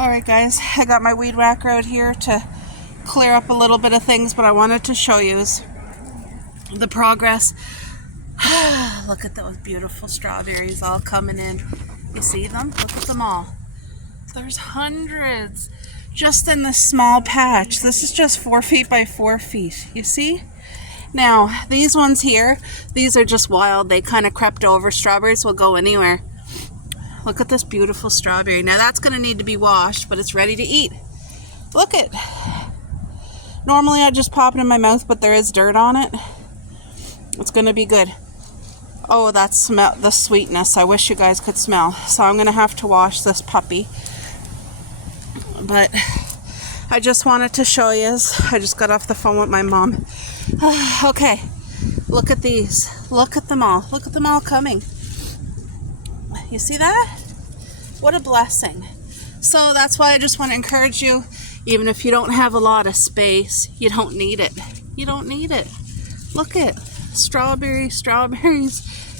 Alright guys, I got my weed whacker out here to clear up a little bit of things, but I wanted to show you the progress. Look at those beautiful strawberries all coming in. You see them? Look at them all. There's hundreds just in this small patch. This is just 4 feet by 4 feet. You see? Now, these ones here, these are just wild. They kind of crept over. Strawberries will go anywhere. Look at this beautiful strawberry. Now that's going to need to be washed, but it's ready to eat. Look it. Normally I just pop it in my mouth, but there is dirt on it. It's going to be good. Oh, that smell, the sweetness. I wish you guys could smell. So I'm going to have to wash this puppy. But I just wanted to show you. I just got off the phone with my mom. Okay. Look at these. Look at them all. Look at them all coming. You see that? What a blessing. So that's why I just want to encourage you, even if you don't have a lot of space, you don't need it. You don't need it. Look at strawberries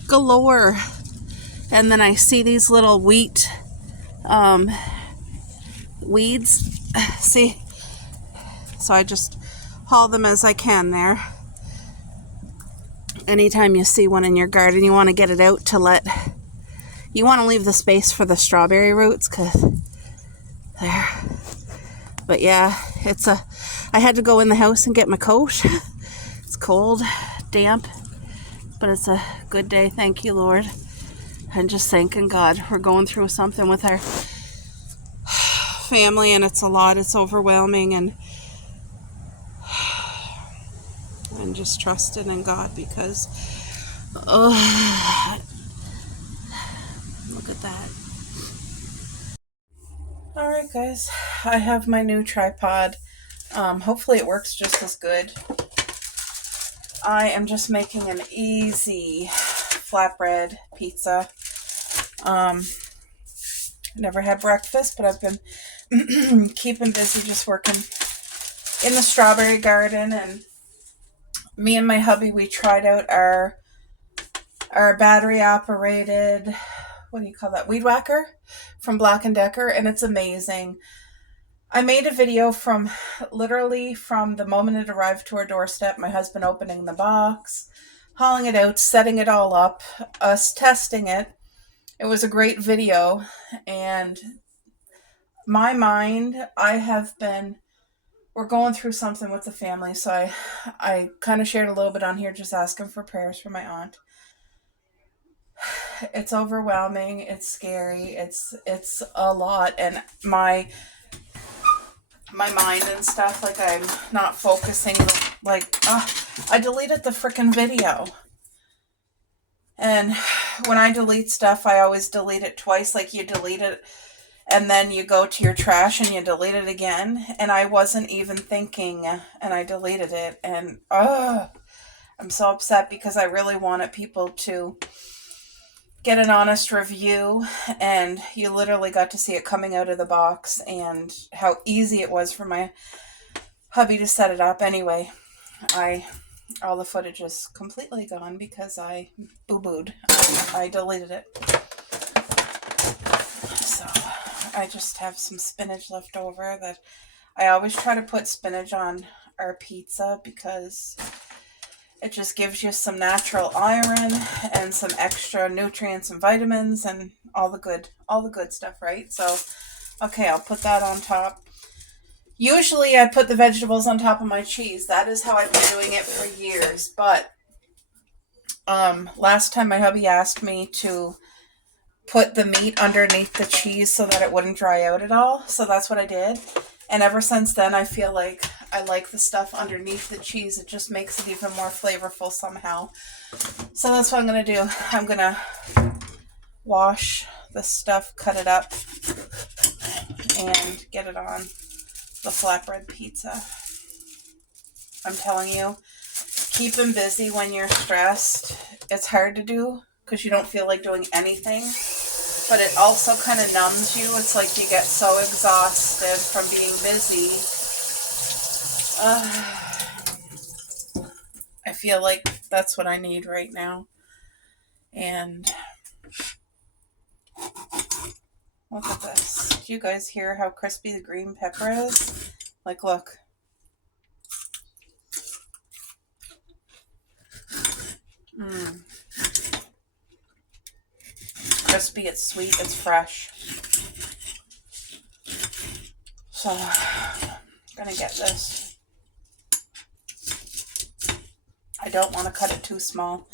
galore. And then I see these little wheat weeds. See? So I just haul them as I can there. Anytime you see one in your garden, you want to get it out to you want to leave the space for the strawberry roots, cause there. But yeah, I had to go in the house and get my coat. It's cold, damp, but it's a good day. Thank you, Lord. I'm just thanking God. We're going through something with our family, and it's a lot. It's overwhelming, and I'm just trusting in God because, look at that. Alright guys, I have my new tripod. Hopefully it works just as good. I am just making an easy flatbread pizza. Never had breakfast, but I've been keeping busy just working in the strawberry garden, and me and my hubby, we tried out our battery operated, what do you call that, weed whacker from Black & Decker, and it's amazing. I made a video literally from the moment it arrived to our doorstep, my husband opening the box, hauling it out, setting it all up, us testing it. It was a great video, and my mind, we're going through something with the family, so I kind of shared a little bit on here, just asking for prayers for my aunt. It's overwhelming, it's scary, it's a lot, and my mind and stuff, like I'm not focusing, I deleted the frickin' video. And when I delete stuff, I always delete it twice, like you delete it and then you go to your trash and you delete it again, and I wasn't even thinking, and I deleted it, and I'm so upset because I really wanted people to get an honest review, and you literally got to see it coming out of the box and how easy it was for my hubby to set it up. Anyway, all the footage is completely gone because I boo-booed. I deleted it. So I just have some spinach left over that I always try to put spinach on our pizza because it just gives you some natural iron and some extra nutrients and vitamins and all the good stuff, right? So, okay, I'll put that on top. Usually I put the vegetables on top of my cheese. That is how I've been doing it for years. But last time my hubby asked me to put the meat underneath the cheese so that it wouldn't dry out at all. So that's what I did. And ever since then, I feel like I like the stuff underneath the cheese. It just makes it even more flavorful somehow. So that's what I'm going to do. I'm going to wash the stuff, cut it up, and get it on the flatbread pizza. I'm telling you, keeping busy when you're stressed, it's hard to do because you don't feel like doing anything. But it also kind of numbs you. It's like you get so exhausted from being busy. I feel like that's what I need right now. And Look at this. Do you guys hear how crispy the green pepper is? Like, look. Crispy, it's sweet, it's fresh. So, I'm gonna get this. I don't want to cut it too small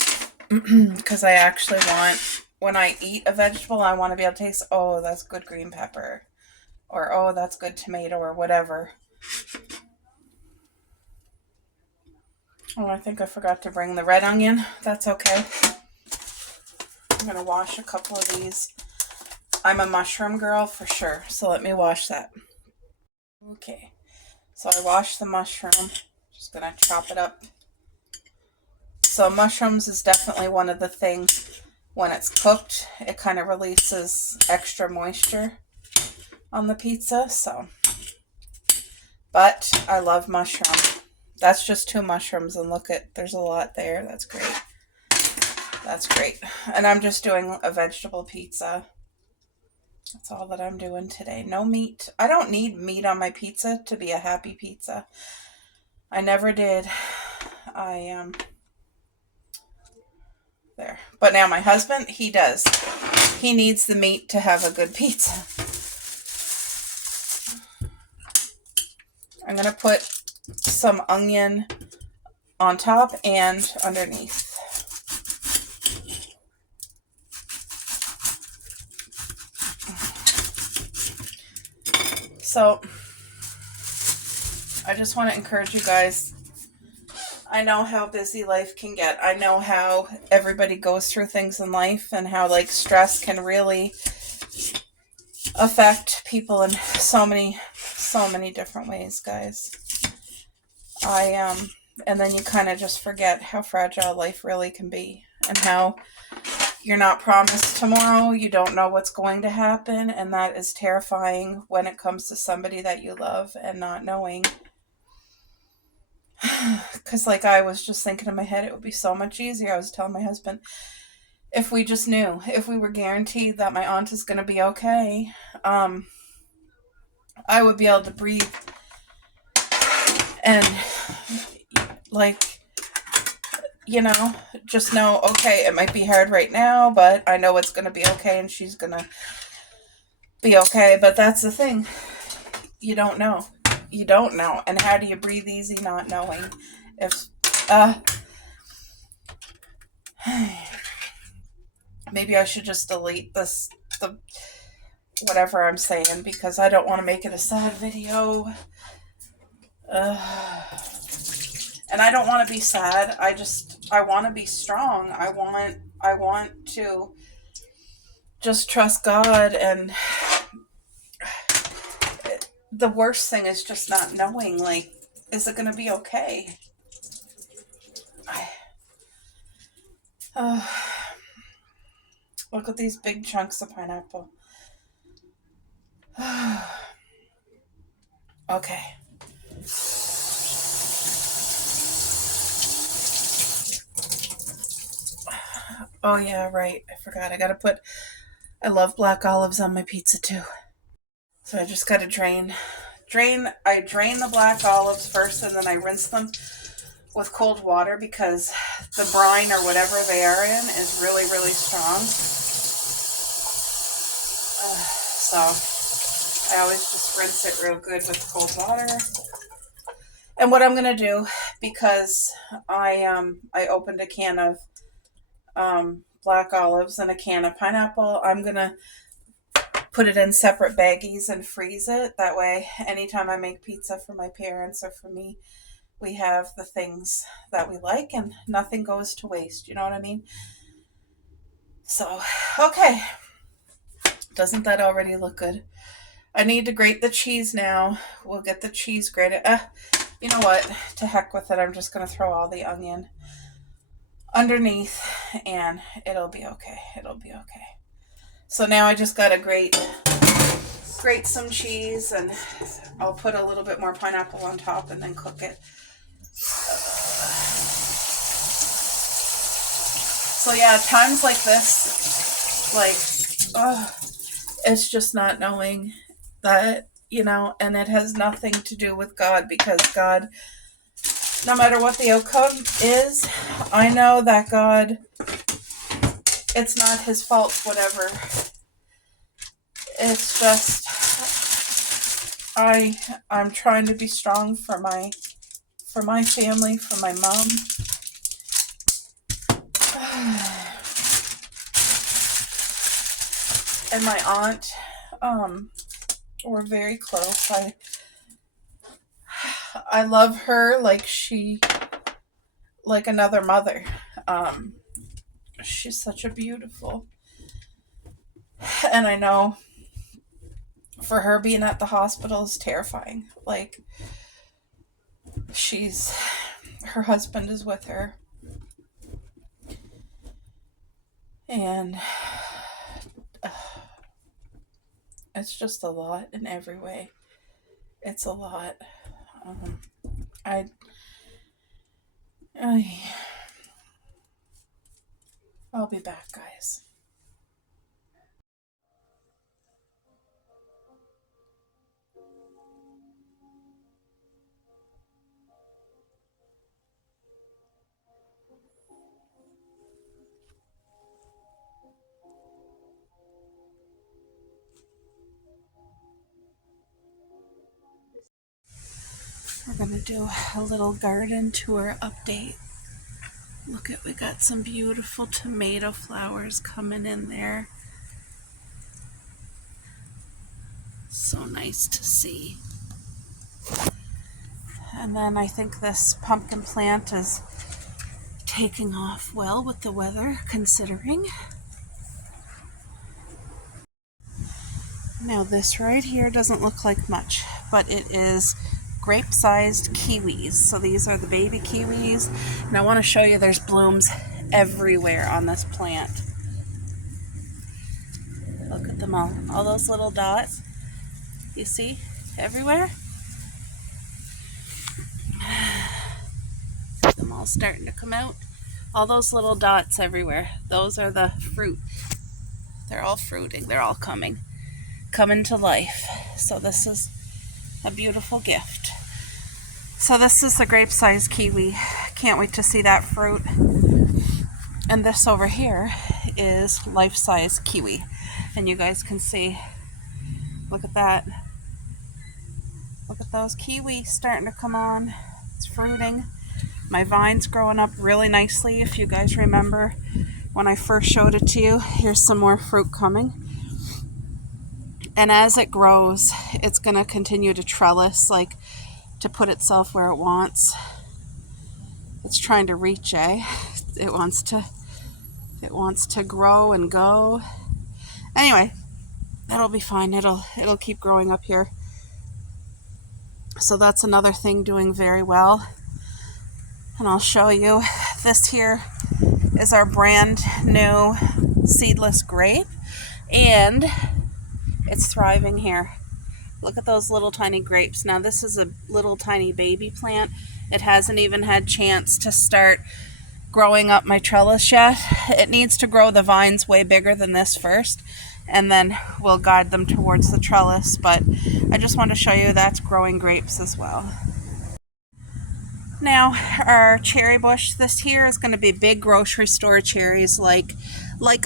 because I actually want, when I eat a vegetable, I want to be able to taste, oh, that's good green pepper, or oh, that's good tomato, or whatever. Oh, I think I forgot to bring the red onion. That's okay. I'm going to wash a couple of these. I'm a mushroom girl for sure, so let me wash that. Okay, so I washed the mushroom. Just going to chop it up. So mushrooms is definitely one of the things, when it's cooked, it kind of releases extra moisture on the pizza, so. But I love mushroom. That's just 2 mushrooms, and look at, there's a lot there. That's great. That's great. And I'm just doing a vegetable pizza. That's all that I'm doing today. No meat. I don't need meat on my pizza to be a happy pizza. I never did. There. But now my husband, he does. He needs the meat to have a good pizza. I'm going to put some onion on top and underneath. So, I just want to encourage you guys. I know how busy life can get. I know how everybody goes through things in life and how like stress can really affect people in so many different ways, guys. And then you kind of just forget how fragile life really can be and how you're not promised tomorrow. You don't know what's going to happen, and that is terrifying when it comes to somebody that you love and not knowing. Because like I was just thinking in my head, it would be so much easier. I was telling my husband, if we just knew, if we were guaranteed that my aunt is going to be okay, I would be able to breathe and like, you know, just know, okay, it might be hard right now, but I know it's going to be okay and she's going to be okay. But that's the thing. You don't know. You don't know. And how do you breathe easy not knowing? If maybe I should just delete the whatever I'm saying, because I don't want to make it a sad video. And I don't want to be sad. I want to be strong. I want to just trust God, and the worst thing is just not knowing, like, is it going to be okay? Look at these big chunks of pineapple. Okay. Oh yeah, right. I forgot. I love black olives on my pizza too. So I just got to drain the black olives first, and then I rinse them with cold water because the brine or whatever they are in is really, really strong. So I always just rinse it real good with cold water. And what I'm going to do, because I opened a can of black olives and a can of pineapple, I'm going to put it in separate baggies and freeze it. That way, anytime I make pizza for my parents or for me, we have the things that we like and nothing goes to waste. You know what I mean? So, okay. Doesn't that already look good? I need to grate the cheese now. We'll get the cheese grated. You know what? To heck with it. I'm just going to throw all the onion underneath and it'll be okay. It'll be okay. So now I just got to grate some cheese, and I'll put a little bit more pineapple on top and then cook it. So yeah, times like this, like, It's just not knowing that, and it has nothing to do with God, because God, no matter what the outcome is, I know that God, it's not his fault, whatever. It's just, I'm trying to be strong for my family, for my mom. And my aunt, we're very close. I love her like another mother. She's such a beautiful, and I know for her, being at the hospital is terrifying. Like, her husband is with her, and it's just a lot in every way. It's a lot. I'll be back, guys. We're gonna do a little garden tour update. Look we got some beautiful tomato flowers coming in there. So nice to see. And then I think this pumpkin plant is taking off well with the weather, considering. Now this right here doesn't look like much, but it is grape-sized kiwis. So these are the baby kiwis, and I want to show you there's blooms everywhere on this plant. Look at them all those little dots. You see? Everywhere. Them all starting to come out. All those little dots everywhere. Those are the fruit. They're all fruiting. They're all coming to life. So this is a beautiful gift. So this is the grape-sized kiwi. Can't wait to see that fruit. And this over here is life-size kiwi. And you guys can see, look at that. Look at those kiwis starting to come on. It's fruiting. My vine's growing up really nicely. If you guys remember when I first showed it to you, here's some more fruit coming. And as it grows, it's going to continue to trellis, like to put itself where it wants. It's trying to reach, It wants to grow and go. Anyway, that'll be fine. It'll keep growing up here. So that's another thing doing very well. And I'll show you. This here is our brand new seedless grape, and it's thriving here. Look at those little tiny grapes. Now this is a little tiny baby plant. It hasn't even had chance to start growing up my trellis yet. It needs to grow the vines way bigger than this first, and then we'll guide them towards the trellis. But I just want to show you that's growing grapes as well. Now our cherry bush, this here is going to be big grocery store cherries, like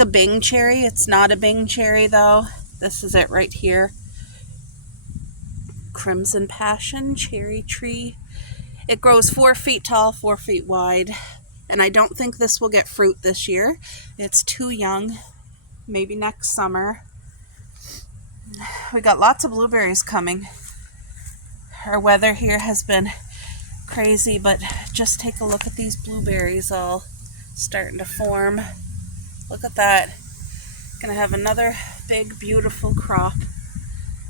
a Bing cherry. It's not a Bing cherry though. This is it right here. Crimson Passion cherry tree. It grows 4 feet tall, 4 feet wide, and I don't think this will get fruit this year. It's too young. Maybe next summer. We got lots of blueberries coming. Our weather here has been crazy, but just take a look at these blueberries all starting to form. Look at that. Gonna have another big beautiful crop.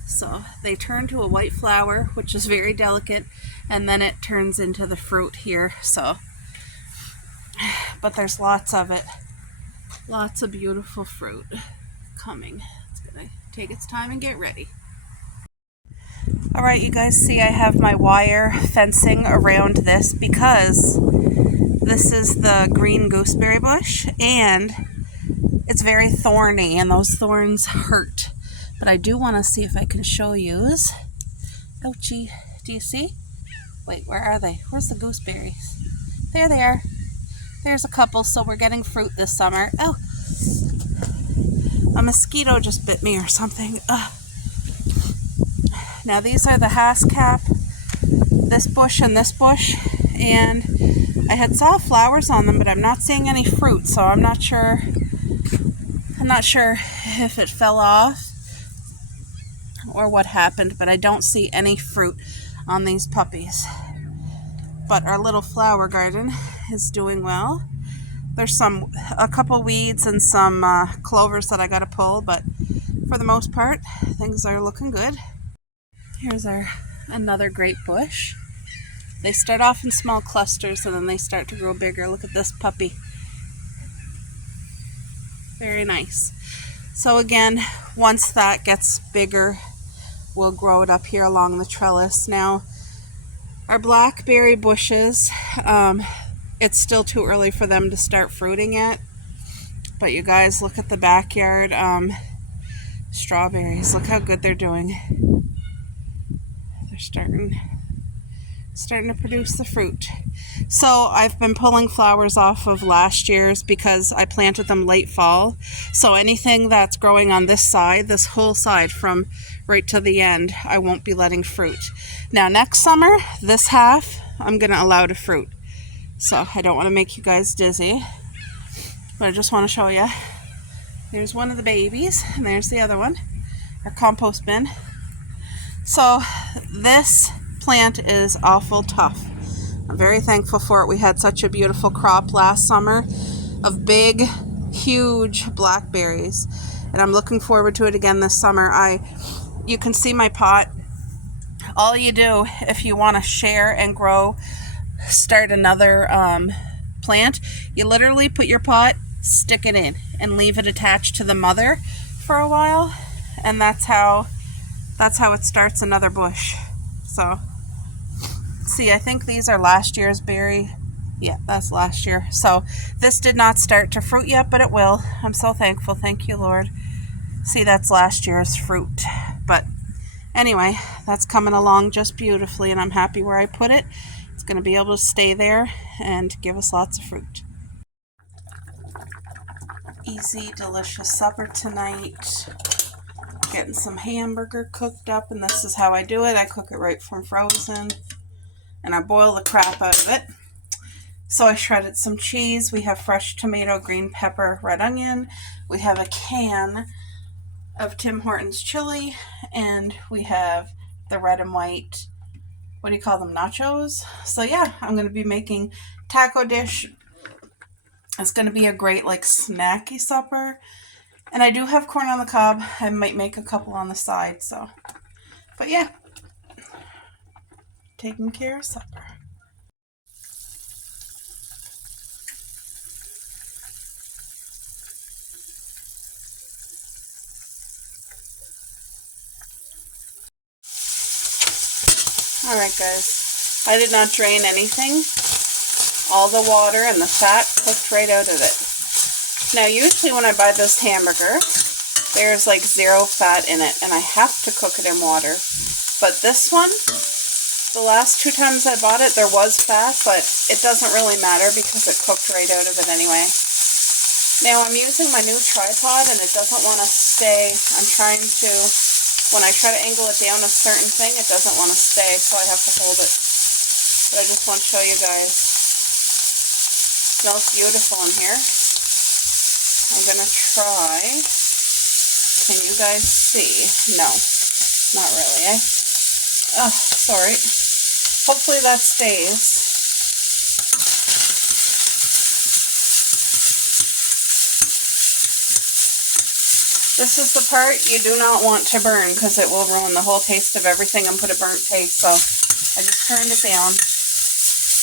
So they turn to a white flower, which is very delicate, and then it turns into the fruit here. So, but there's lots of it. Lots of beautiful fruit coming. It's gonna take its time and get ready. Alright, you guys see I have my wire fencing around this because this is the green gooseberry bush, and it's very thorny, and those thorns hurt. But I do want to see if I can show yous. Ouchie, do you see? Wait, where are they? Where's the gooseberries? There they are. There's a couple, so we're getting fruit this summer. Oh, a mosquito just bit me or something. Ugh. Now these are the Haskap, this bush and this bush, and I had saw flowers on them, but I'm not seeing any fruit, so I'm not sure if it fell off or what happened, but I don't see any fruit on these puppies. But our little flower garden is doing well. There's a couple weeds and some clovers that I got to pull, but for the most part, things are looking good. Here's another grape bush. They start off in small clusters and then they start to grow bigger. Look at this puppy. Very nice. So again, once that gets bigger, we'll grow it up here along the trellis. Now, our blackberry bushes, it's still too early for them to start fruiting yet. But you guys, look at the backyard strawberries. Look how good they're doing. They're starting to produce the fruit. So I've been pulling flowers off of last year's because I planted them late fall. So anything that's growing on this side, this whole side from right to the end, I won't be letting fruit. Now next summer, this half, I'm going to allow to fruit. So I don't want to make you guys dizzy, but I just want to show you. There's one of the babies, and there's the other one, our compost bin. So this plant is awful tough. I'm very thankful for it. We had such a beautiful crop last summer of big, huge blackberries, and I'm looking forward to it again this summer. You can see my pot. All you do if you want to share and grow, start another plant, you literally put your pot, stick it in, and leave it attached to the mother for a while, and that's how it starts another bush. So see, I think these are last year's berry. Yeah, that's last year. So this did not start to fruit yet, but it will. I'm so thankful. Thank you, Lord. See, that's last year's fruit. But anyway, that's coming along just beautifully, and I'm happy where I put it. It's going to be able to stay there and give us lots of fruit. Easy, delicious supper tonight. Getting some hamburger cooked up, and this is how I do it. I cook it right from frozen, and I boil the crap out of it. So I shredded some cheese. We have fresh tomato, green pepper, red onion. We have a can of Tim Hortons chili, and we have the red and white, what do you call them, nachos? So yeah, I'm going to be making taco dish. It's going to be a great like snacky supper. And I do have corn on the cob. I might make a couple on the side, so. But yeah, taking care of supper. Alright guys, I did not drain anything. All the water and the fat cooked right out of it. Now usually when I buy this hamburger, there's like 0 fat in it, and I have to cook it in water. But this one, the last 2 times I bought it, there was fat, but it doesn't really matter because it cooked right out of it anyway. Now I'm using my new tripod and it doesn't want to stay. I'm trying to, when I try to angle it down a certain thing, it doesn't want to stay, so I have to hold it. But I just want to show you guys. It smells beautiful in here. I'm going to try. Can you guys see? No, not really, eh? Oh, sorry. Hopefully that stays. This is the part you do not want to burn because it will ruin the whole taste of everything and put a burnt taste. So I just turned it down.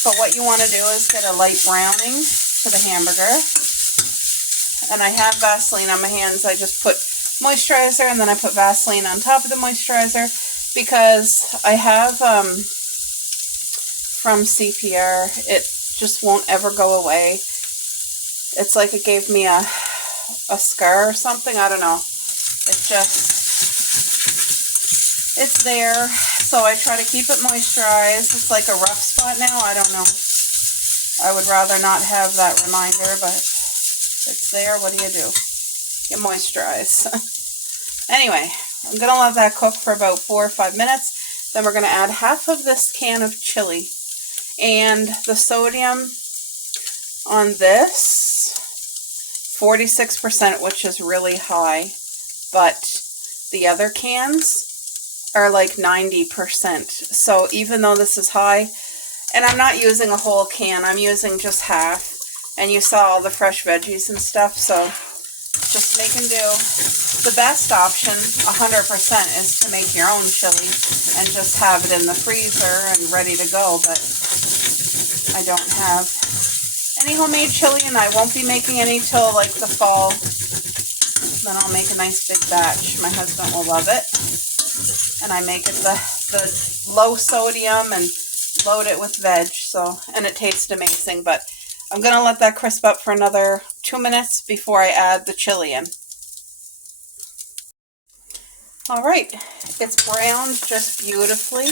But what you want to do is get a light browning to the hamburger. And I have Vaseline on my hands. I just put moisturizer and then I put Vaseline on top of the moisturizer because I have from CPR, it just won't ever go away. It's like it gave me a scar or something. I don't know. It just It's there, so I try to keep it moisturized. It's like a rough spot now. I don't know. I would rather not have that reminder, but it's there. What do? You moisturize. Anyway, I'm going to let that cook for about 4 or 5 minutes. Then we're going to add half of this can of chili. And the sodium on this, 46%, which is really high. But the other cans are like 90%. So even though this is high, and I'm not using a whole can, I'm using just half. And you saw all the fresh veggies and stuff, so just making do. The best option, 100%, is to make your own chili and just have it in the freezer and ready to go, but I don't have any homemade chili, and I won't be making any till like the fall. Then I'll make a nice big batch. My husband will love it. And I make it the low sodium and load it with veg, so, and it tastes amazing. But I'm going to let that crisp up for another 2 minutes before I add the chili in. All right, it's browned just beautifully.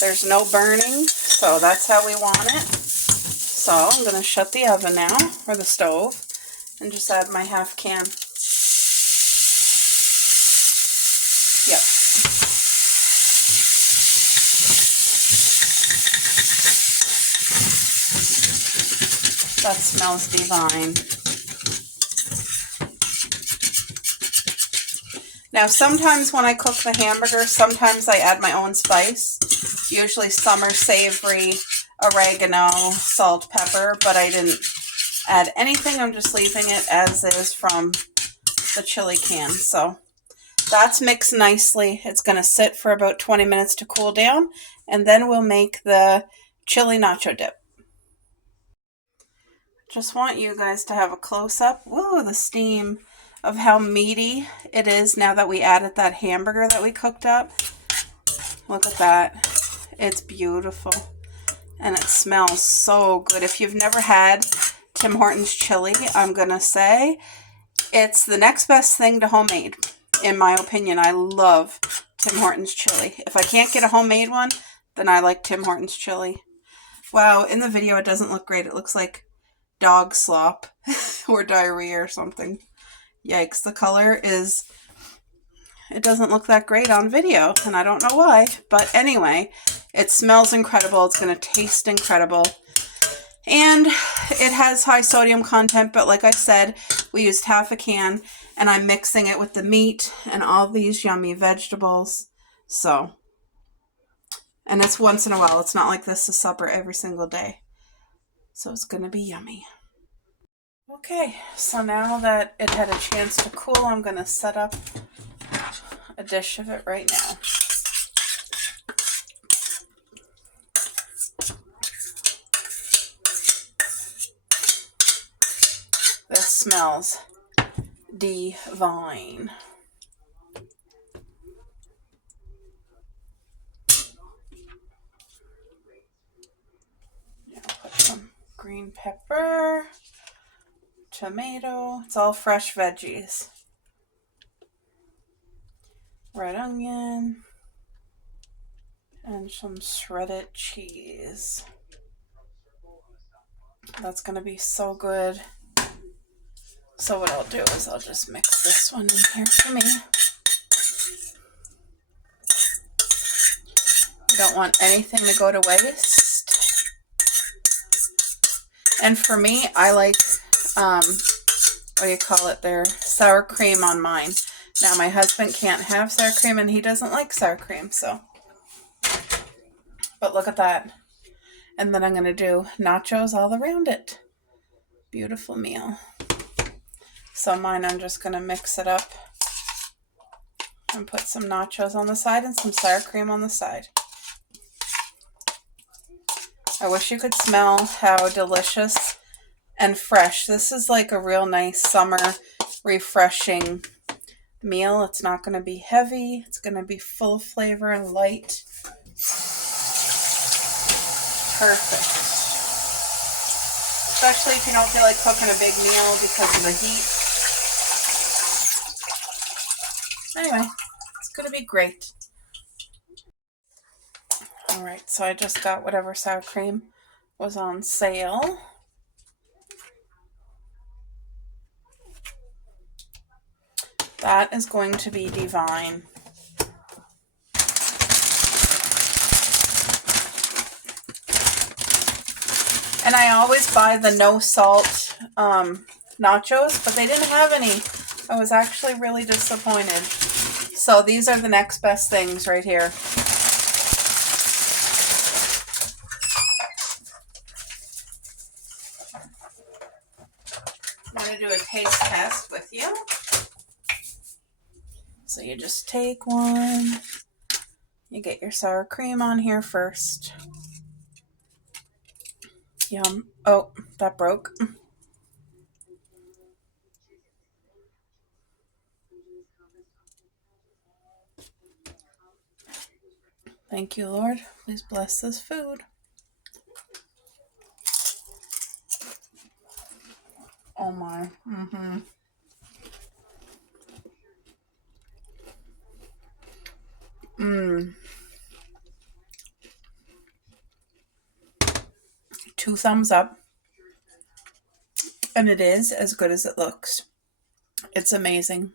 There's no burning, so that's how we want it. So I'm going to shut the oven now, or the stove, and just add my half can. Yep. That smells divine. Now, sometimes when I cook the hamburger, sometimes I add my own spice. Usually summer savory, oregano, salt, pepper, but I didn't add anything. I'm just leaving it as is from the chili can. So that's mixed nicely. It's going to sit for about 20 minutes to cool down, and then we'll make the chili nacho dip. Just want you guys to have a close-up. Whoa, the steam of how meaty it is now that we added that hamburger that we cooked up. Look at that. It's beautiful. And it smells so good. If you've never had Tim Hortons chili, I'm going to say it's the next best thing to homemade, in my opinion. I love Tim Hortons chili. If I can't get a homemade one, then I like Tim Hortons chili. Wow, in the video it doesn't look great. It looks like dog slop or diarrhea or something. Yikes, the color is, it doesn't look that great on video, and I don't know why. But anyway, it smells incredible. It's going to taste incredible. And it has high sodium content, but like I said, we used half a can, and I'm mixing it with the meat and all these yummy vegetables. So, and it's once in a while. It's not like this is supper every single day. So it's going to be yummy. Okay, so now that it had a chance to cool, I'm going to set up a dish of it right now. This smells divine. Now put some green pepper, tomato, it's all fresh veggies. Red onion, and some shredded cheese. That's going to be so good. So what I'll do is I'll just mix this one in here for me. I don't want anything to go to waste. And for me, I like, what do you call it there? Sour cream on mine. Now my husband can't have sour cream and he doesn't like sour cream, so. But look at that. And then I'm going to do nachos all around it. Beautiful meal. So mine, I'm just going to mix it up and put some nachos on the side and some sour cream on the side. I wish you could smell how delicious and fresh. This is like a real nice summer refreshing meal. It's not going to be heavy. It's going to be full of flavor and light. Perfect. Especially if you don't feel like cooking a big meal because of the heat. Anyway, it's going to be great. All right, so I just got whatever sour cream was on sale. That is going to be divine. And I always buy the no salt nachos, but they didn't have any. I was actually really disappointed. So these are the next best things right here. I'm going to do a taste test with you. So you just take one. You get your sour cream on here first. Yum. Oh, that broke. Thank you, Lord. Please bless this food. Oh my. Two thumbs up. And it is as good as it looks. It's amazing.